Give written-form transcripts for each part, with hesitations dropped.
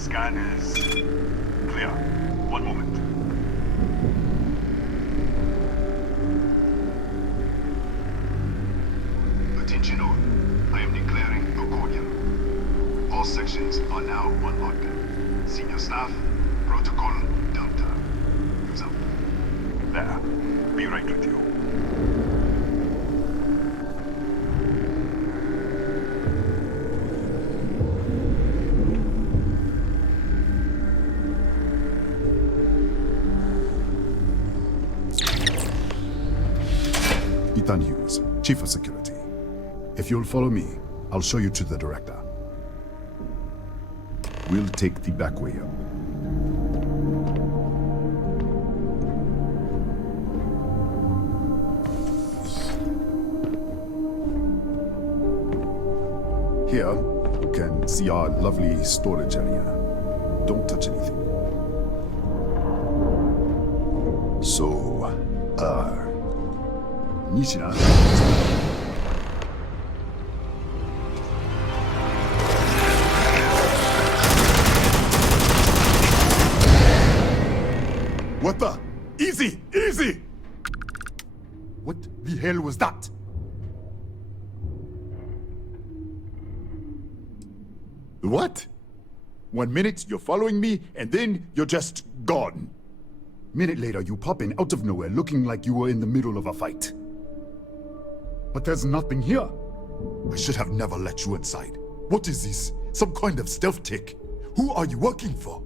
Scan is clear. One moment. Attention all. I am declaring augura. All sections are now unlocked. Senior staff, protocol Delta. Use up. There. Be right with you. Ethan Hughes, Chief of Security. If you'll follow me, I'll show you to the director. We'll take the back way up. Here, you can see our lovely storage area. Don't touch anything. So, Nishina. What the? Easy! Easy! What the hell was that? What? 1 minute, you're following me, and then you're just gone. Minute later, you pop in out of nowhere looking like you were in the middle of a fight. But there's nothing here. I should have never let you inside. What is this? Some kind of stealth tick? Who are you working for?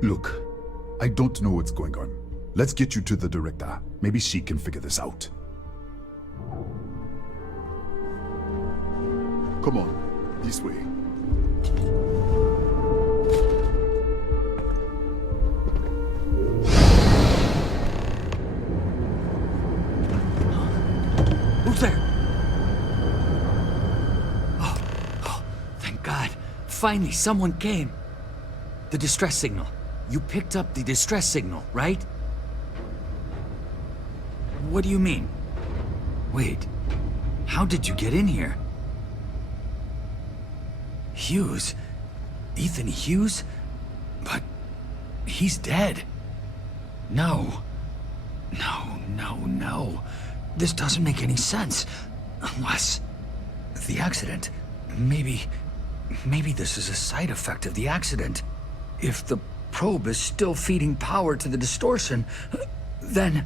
Look, I don't know what's going on. Let's get you to the director. Maybe she can figure this out. Come on, this way. Who's there? Oh, thank God. Finally, someone came. The distress signal. You picked up the distress signal, right? What do you mean? Wait, how did you get in here? Hughes? Ethan Hughes? But he's dead. No. No. This doesn't make any sense. Unless... the accident. Maybe this is a side effect of the accident. If the probe is still feeding power to the distortion, then...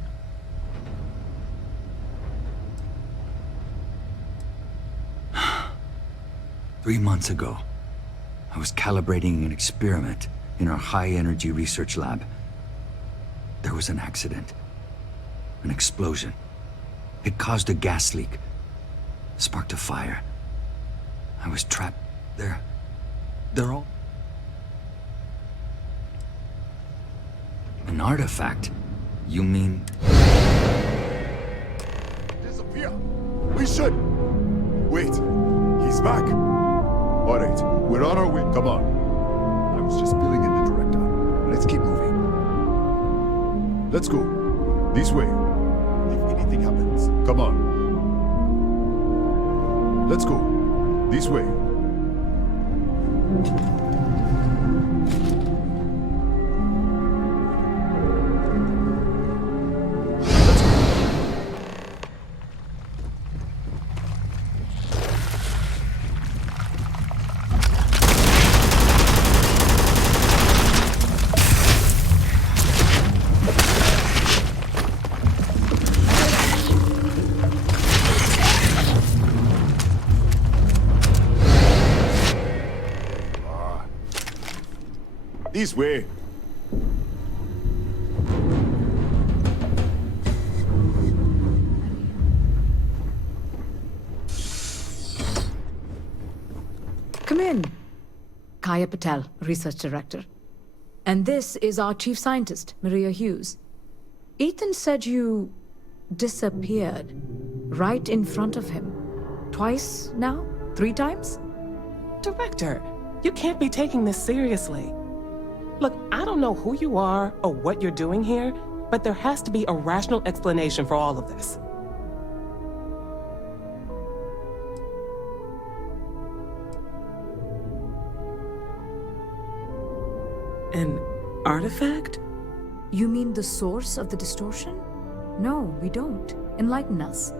3 months ago, I was calibrating an experiment in our high-energy research lab. There was an accident. An explosion. It caused a gas leak. Sparked a fire. I was trapped there. They're all... An artifact? You mean... Disappear! We should! Wait, he's back! Alright, we're on our way. Come on. I was just filling in the director. Let's keep moving. Let's go. This way. If anything happens, come on. Let's go. This way. This way. Come in. Kaya Patel, Research Director. And this is our Chief Scientist, Maria Hughes. Ethan said you disappeared right in front of him. Twice now? 3 times? Director, you can't be taking this seriously. Look, I don't know who you are or what you're doing here, but there has to be a rational explanation for all of this. An artifact? You mean the source of the distortion? No, we don't. Enlighten us.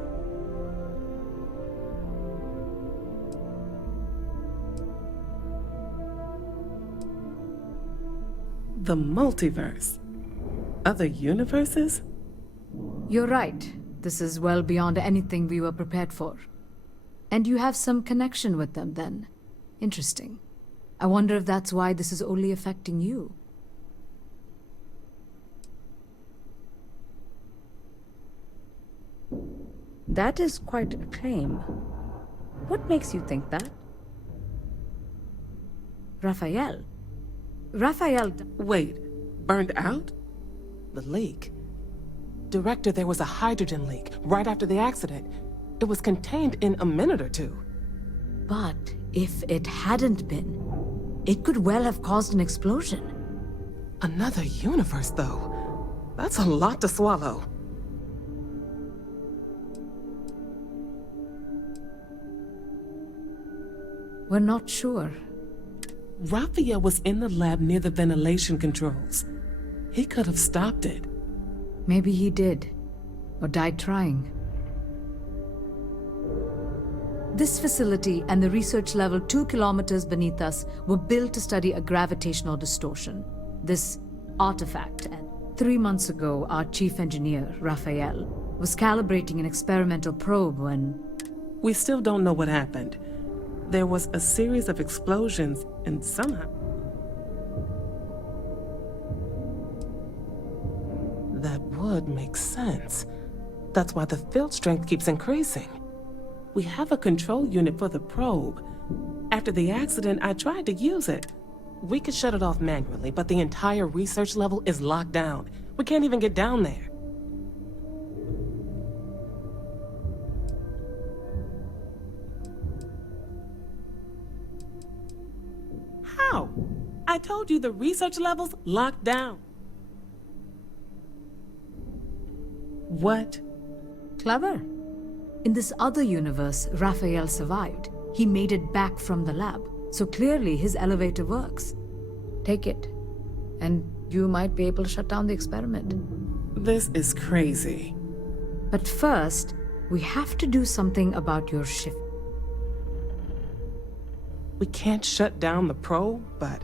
The multiverse. Other universes? You're right. This is well beyond anything we were prepared for. And you have some connection with them, then. Interesting. I wonder if that's why this is only affecting you. That is quite a claim. What makes you think that? Raphael. Wait, burned out? The leak. Director, there was a hydrogen leak right after the accident. It was contained in a minute or two. But if it hadn't been, it could well have caused an explosion. Another universe, though. That's a lot to swallow. We're not sure. Raphael was in the lab near the ventilation controls. He could have stopped it. Maybe he did, or died trying. This facility and the research level 2 kilometers beneath us were built to study a gravitational distortion, this artifact. And 3 months ago, our chief engineer, Raphael, was calibrating an experimental probe when... We still don't know what happened. There was a series of explosions, and somehow... That would make sense. That's why the field strength keeps increasing. We have a control unit for the probe. After the accident, I tried to use it. We could shut it off manually, but the entire research level is locked down. We can't even get down there. How? I told you the research level's locked down. What? Clever. In this other universe, Raphael survived. He made it back from the lab, so clearly his elevator works. Take it, and you might be able to shut down the experiment. This is crazy. But first, we have to do something about your shift. We can't shut down the probe, but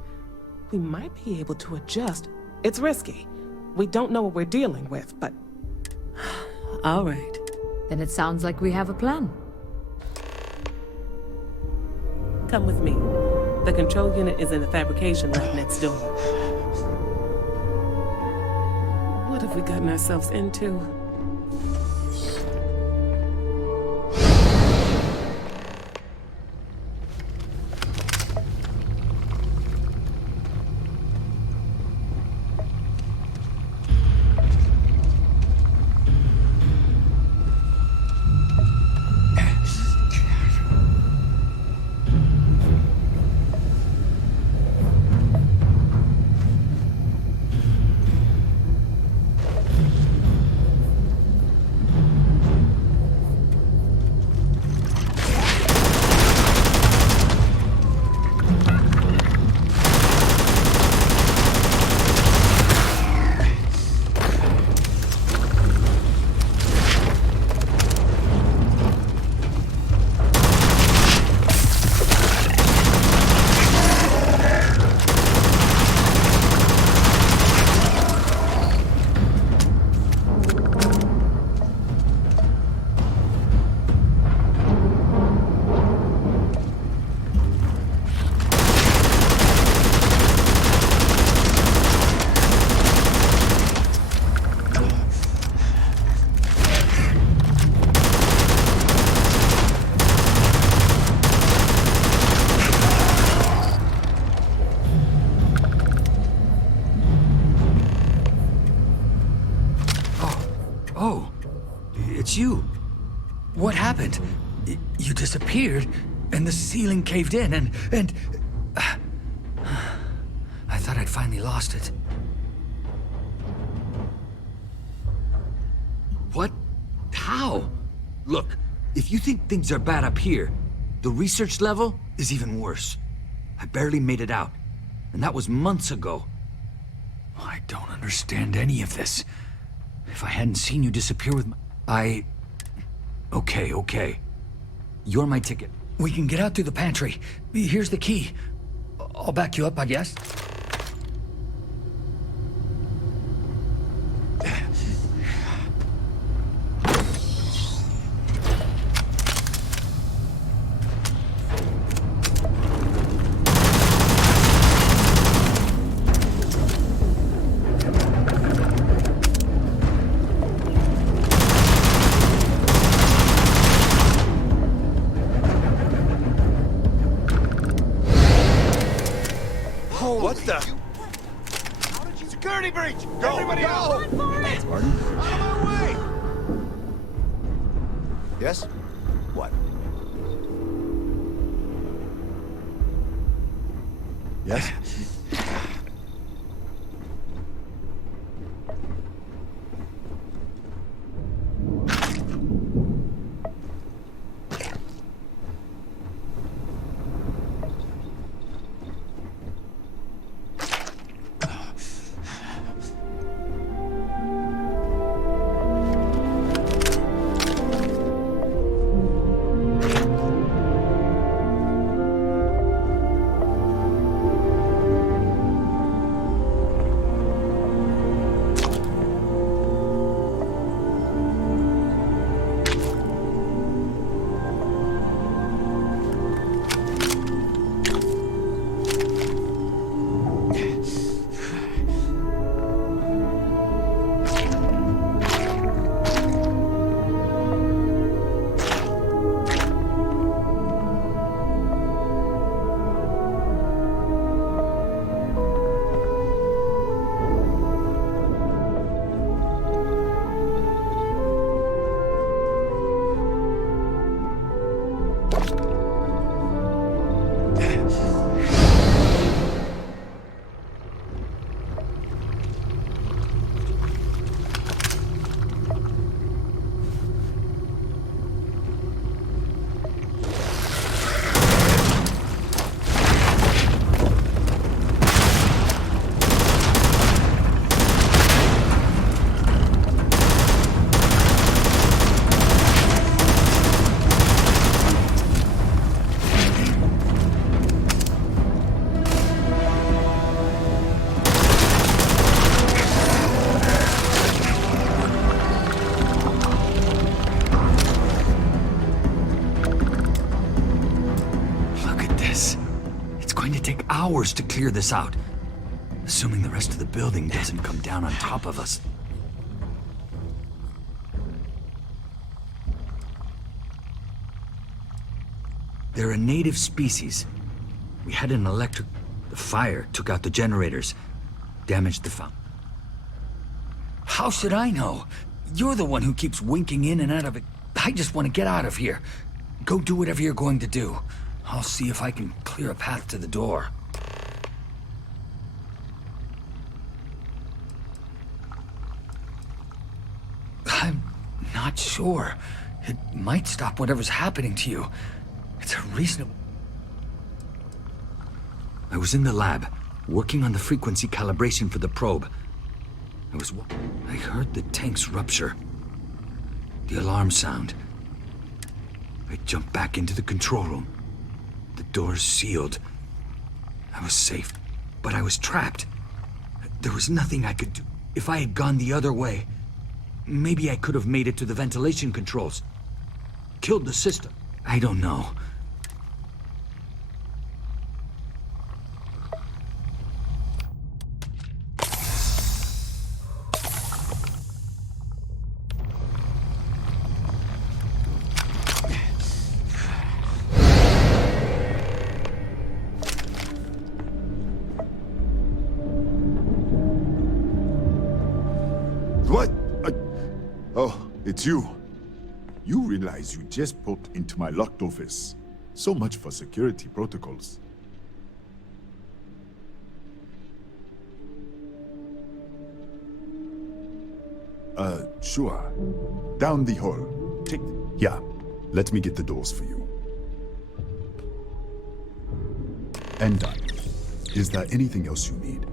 we might be able to adjust. It's risky. We don't know what we're dealing with, but... All right. Then it sounds like we have a plan. Come with me. The control unit is in the fabrication lab next door. What have we gotten ourselves into? It's you. What happened? You disappeared, and the ceiling caved in, and... I thought I'd finally lost it. What? How? Look, if you think things are bad up here, the research level is even worse. I barely made it out, and that was months ago. I don't understand any of this. If I hadn't seen you disappear with my... Okay. You're my ticket. We can get out through the pantry. Here's the key. I'll back you up, I guess. What the? Security breach! Go! Everybody out! Pardon? Out of my way! Yes? What? Yes? Hours to clear this out. Assuming the rest of the building doesn't come down on top of us. They're a native species. We had an electric... The fire took out the generators. Damaged the fountain. How should I know? You're the one who keeps winking in and out of it. I just want to get out of here. Go do whatever you're going to do. I'll see if I can clear a path to the door. I'm not sure. It might stop whatever's happening to you. It's a reasonable... I was in the lab, working on the frequency calibration for the probe. I heard the tanks rupture. The alarm sound. I jumped back into the control room. The doors sealed. I was safe, but I was trapped. There was nothing I could do. If I had gone the other way, maybe I could have made it to the ventilation controls. Killed the system. I don't know. What? Oh, it's you. You realize you just poked into my locked office. So much for security protocols. Sure. Down the hall. Yeah, let me get the doors for you. And done. Is there anything else you need?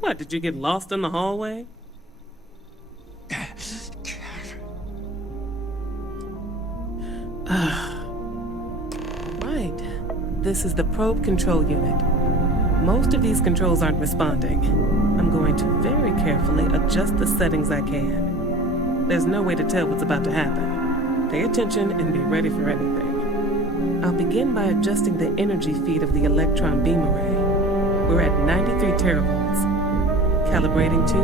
What, did you get lost in the hallway? Right. This is the probe control unit. Most of these controls aren't responding. I'm going to very carefully adjust the settings I can. There's no way to tell what's about to happen. Pay attention and be ready for anything. I'll begin by adjusting the energy feed of the electron beam array. We're at 93 teravolts. Calibrating to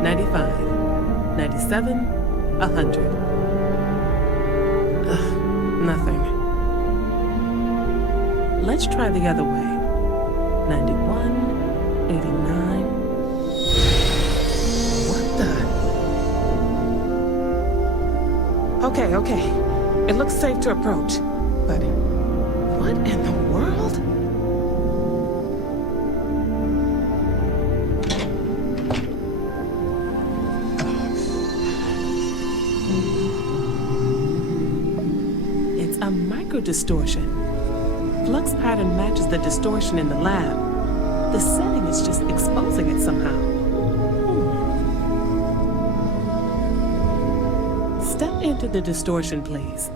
95, 97, 100. Nothing. Let's try the other way. 91, 89. What the? Okay. It looks safe to approach. But what in the world? It's a microdistortion. Flux pattern matches the distortion in the lab. The setting is just exposing it somehow. Step into the distortion, please.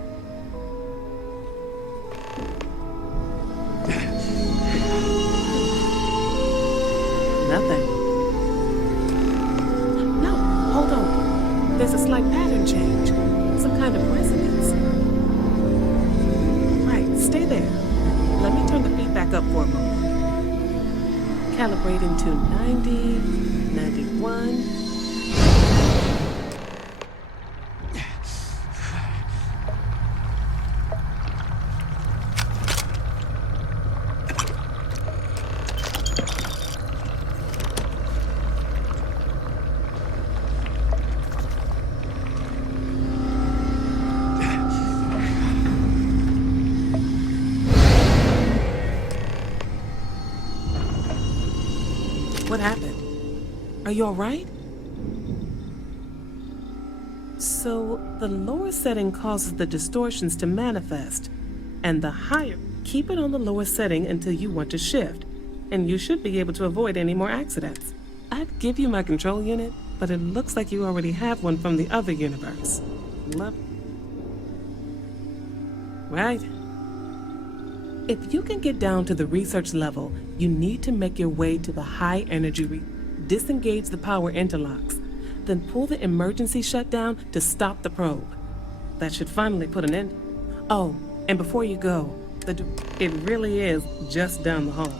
Nothing. No, hold on. There's a slight pattern change. Some kind of resonance. Right, stay there. Let me turn the feedback up for a moment. Calibrating to 90, 91. What happened? Are you all right? So, the lower setting causes the distortions to manifest, and the higher, keep it on the lower setting until you want to shift, and you should be able to avoid any more accidents. I'd give you my control unit, but it looks like you already have one from the other universe. Right? If you can get down to the research level, you need to make your way to the high energy disengage the power interlocks. then pull the emergency shutdown to stop the probe. That should finally put an end. Oh, and before you go, it really is just down the hall.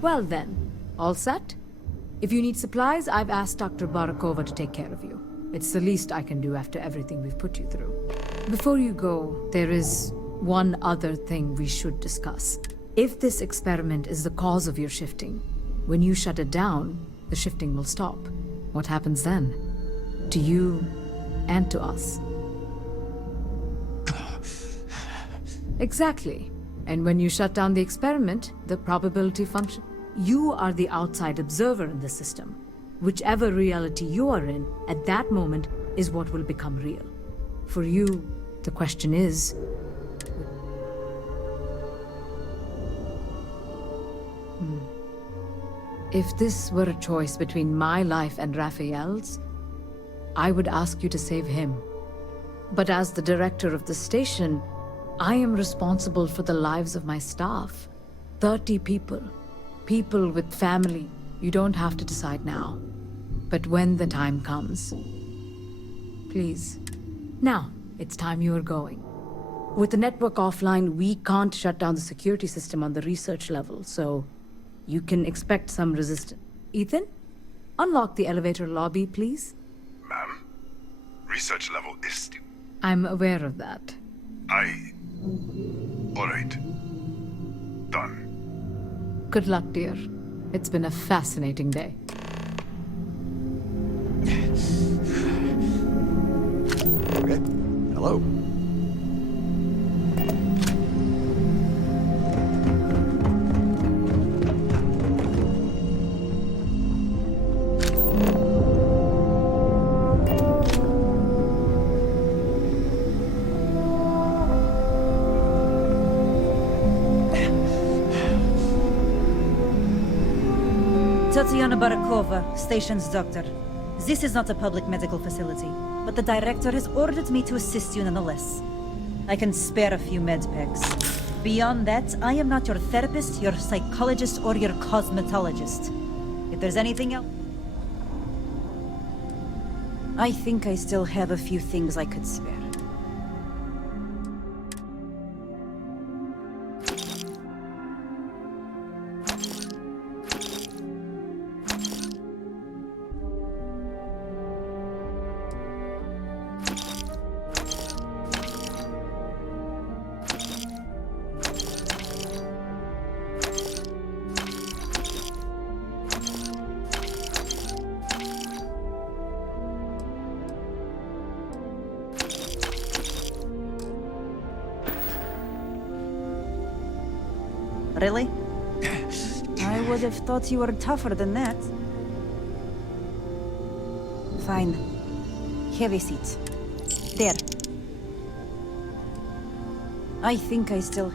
Well then, all set? If you need supplies, I've asked Dr. Barakova to take care of you. It's the least I can do after everything we've put you through. Before you go, there is one other thing we should discuss. If this experiment is the cause of your shifting, when you shut it down, the shifting will stop. What happens then? To you and to us. Exactly. And when you shut down the experiment, the probability function... You are the outside observer in the system. Whichever reality you are in, at that moment, is what will become real. For you, the question is... If this were a choice between my life and Raphael's, I would ask you to save him. But as the director of the station, I am responsible for the lives of my staff. 30 people. People with family. You don't have to decide now. But when the time comes. Please. Now, it's time you are going. With the network offline, we can't shut down the security system on the research level, so you can expect some resistance. Ethan? Unlock the elevator lobby, please. Ma'am? Research level is still... I'm aware of that. Alright. Done. Good luck, dear. It's been a fascinating day. Okay. Hello. Tatiana Barakova, station's doctor. This is not a public medical facility, but the director has ordered me to assist you nonetheless. I can spare a few med packs. Beyond that, I am not your therapist, your psychologist, or your cosmetologist. If there's anything else... I think I still have a few things I could spare. Really? I would have thought you were tougher than that. Fine. Have a seat. There. I think I still...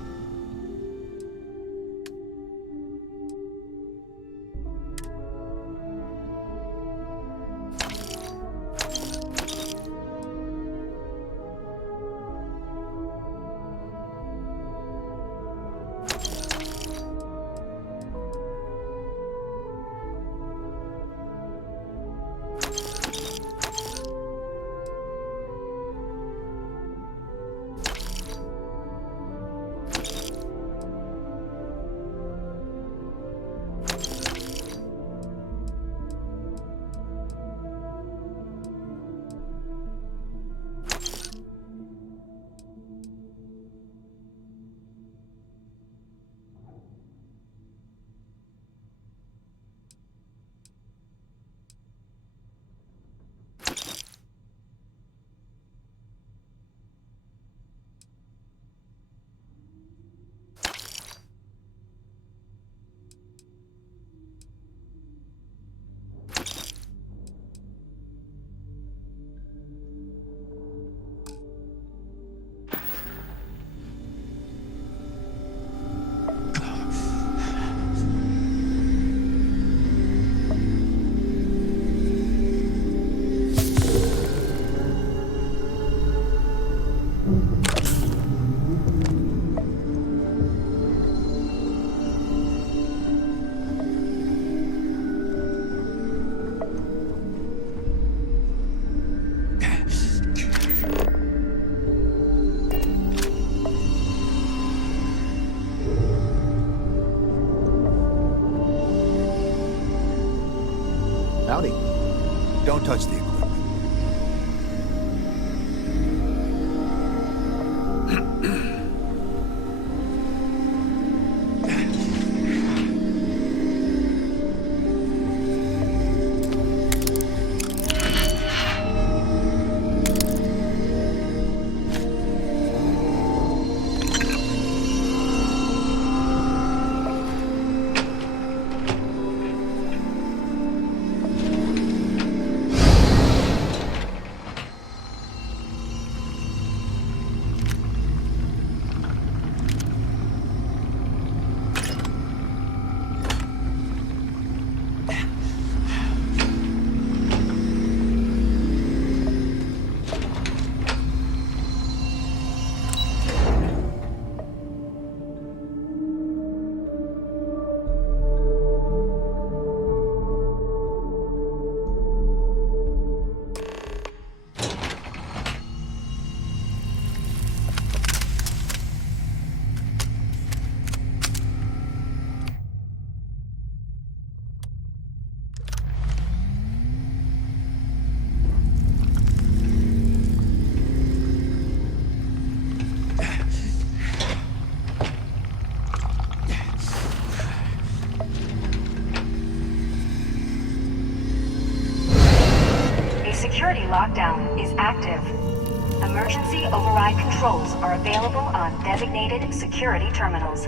Howdy. Don't touch the equipment. Security lockdown is active. Emergency override controls are available on designated security terminals.